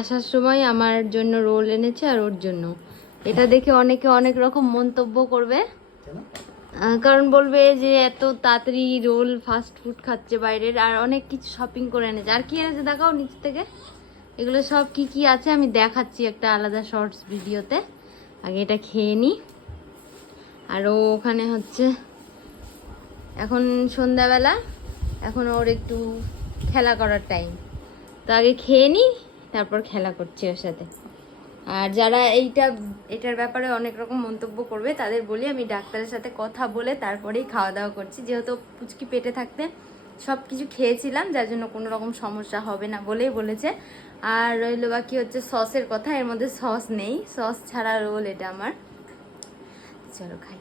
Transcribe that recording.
আসার সময় আমার জন্য রোল এনেছে আর ওর জন্য। এটা দেখে অনেকে অনেক রকম মন্তব্য করবে, কারণ বলবে যে এত তাড়াতাড়ি রোল ফাস্ট ফুড খাচ্ছে বাইরের, আর অনেক কিছু শপিং করে এনেছে। আর কি এনেছে দেখাও নিচ থেকে, এগুলো সব কি কি আছে আমি দেখাচ্ছি একটা আলাদা শর্টস ভিডিওতে। আগে এটা খেয়ে নিই। আর ও ওখানে হচ্ছে এখন সন্ধ্যাবেলা, এখন ওর একটু খেলা করার টাইম, তো আগে খেয়ে নিই তারপর খেলা করছি ওর সাথে। আর যারা এটার ব্যাপারে অনেক রকম মন্তব্য করবে তাদের বলি আমি ডাক্তারের সাথে কথা বলে তারপরেই খাওয়া দাওয়া করছি, যেহেতু পুচকি পেটে থাকতে সব কিছু খেয়েছিলাম, যার জন্য কোনো রকম সমস্যা হবে না বলেই বলেছে। আর রইলো বাকি হচ্ছে সসের কথা, এর মধ্যে সস নেই, সস ছাড়া রোল এটা আমার। চলো খাই।